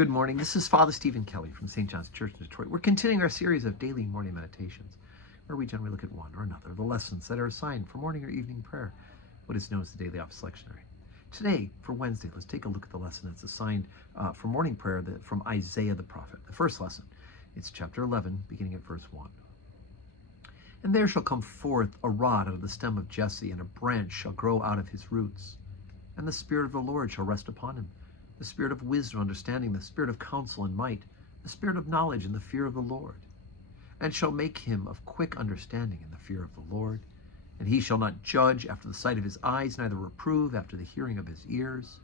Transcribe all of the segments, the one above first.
Good morning. This is Father Stephen Kelly from St. John's Church in Detroit. We're continuing our series of daily morning meditations, where we generally look at one or another of the lessons that are assigned for morning or evening prayer, what is known as the Daily Office Lectionary. Today, for Wednesday, let's take a look at the lesson that's assigned for morning prayer from Isaiah the prophet. The first lesson, it's chapter 11, beginning at verse 1. And there shall come forth a rod out of the stem of Jesse, and a branch shall grow out of his roots. And the Spirit of the Lord shall rest upon him, the Spirit of wisdom, understanding, the Spirit of counsel and might, the Spirit of knowledge and the fear of the Lord. And shall make him of quick understanding in the fear of the Lord. And he shall not judge after the sight of his eyes, neither reprove after the hearing of his ears.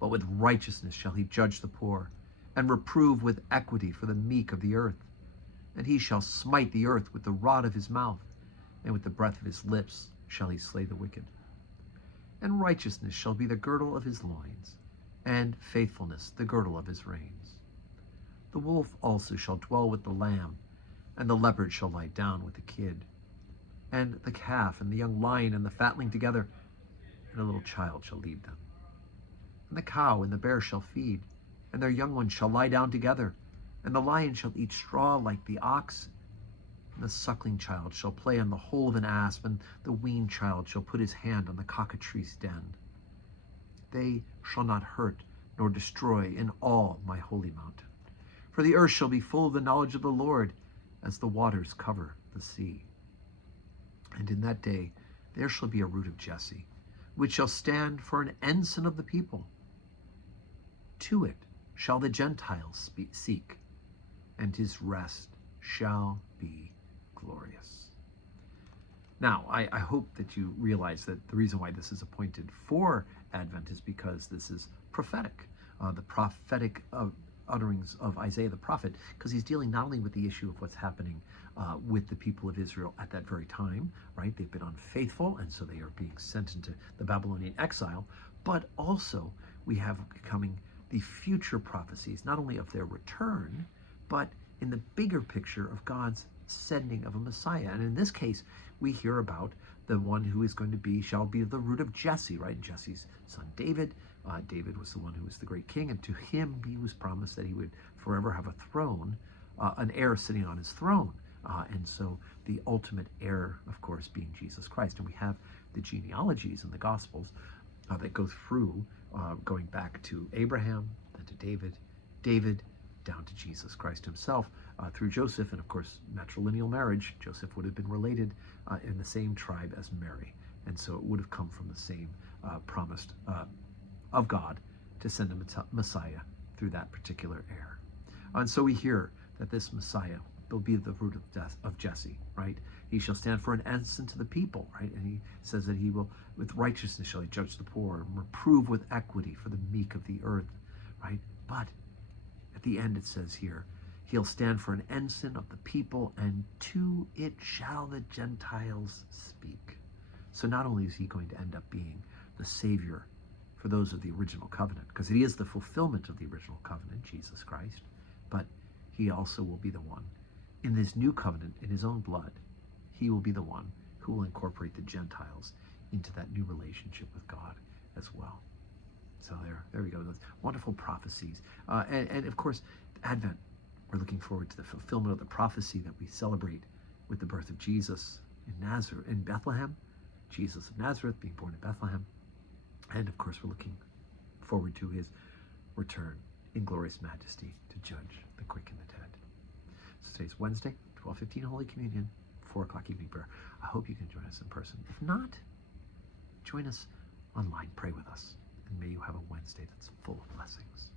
But with righteousness shall he judge the poor, and reprove with equity for the meek of the earth. And he shall smite the earth with the rod of his mouth, and with the breath of his lips shall he slay the wicked. And righteousness shall be the girdle of his loins, and faithfulness the girdle of his reins. The wolf also shall dwell with the lamb, and the leopard shall lie down with the kid, and the calf and the young lion and the fatling together, and a little child shall lead them. And the cow and the bear shall feed, and their young ones shall lie down together, and the lion shall eat straw like the ox, and the suckling child shall play on the hole of an asp, and the weaned child shall put his hand on the cockatrice's den. They shall not hurt nor destroy in all my holy mountain. For the earth shall be full of the knowledge of the Lord, as the waters cover the sea. And in that day there shall be a root of Jesse, which shall stand for an ensign of the people. To it shall the Gentiles seek, and his rest shall be glorious. Now, I hope that you realize that the reason why this is appointed for Advent is because this is prophetic, the prophetic utterings of Isaiah the prophet, because he's dealing not only with the issue of what's happening with the people of Israel at that very time, right? They've been unfaithful, and so they are being sent into the Babylonian exile, but also we have coming the future prophecies, not only of their return, but in the bigger picture of God's sending of a Messiah. And in this case, we hear about the one who is going to be, shall be the root of Jesse, right? Jesse's son David. David was the one who was the great king, and to him he was promised that he would forever have a throne, an heir sitting on his throne. And so the ultimate heir, of course, being Jesus Christ. And we have the genealogies in the Gospels that go through, going back to Abraham, then to David, down to Jesus Christ himself, through Joseph, and of course matrilineal marriage. Joseph would have been related in the same tribe as Mary, and so it would have come from the same promised of God to send a Messiah through that particular heir. And so we hear that this Messiah will be the root of Jesse, right? He shall stand for an ensign to the people, right? And he says that he will, with righteousness shall he judge the poor, and reprove with equity for the meek of the earth, right? But at the end it says here, he'll stand for an ensign of the people, and to it shall the Gentiles speak. So not only is he going to end up being the Savior for those of the original covenant, because he is the fulfillment of the original covenant, Jesus Christ, but he also will be the one in this new covenant, in his own blood. He will be the one who will incorporate the Gentiles into that new relationship with God as well. So there we go. Those wonderful prophecies. And of course, Advent, we're looking forward to the fulfillment of the prophecy that we celebrate with the birth of Jesus in Bethlehem, Jesus of Nazareth being born in Bethlehem. And of course, we're looking forward to his return in glorious majesty to judge the quick and the dead. So today's Wednesday, 12:15 Holy Communion, 4 o'clock evening prayer. I hope you can join us in person. If not, join us online, pray with us, and may you have a Wednesday that's full of blessings.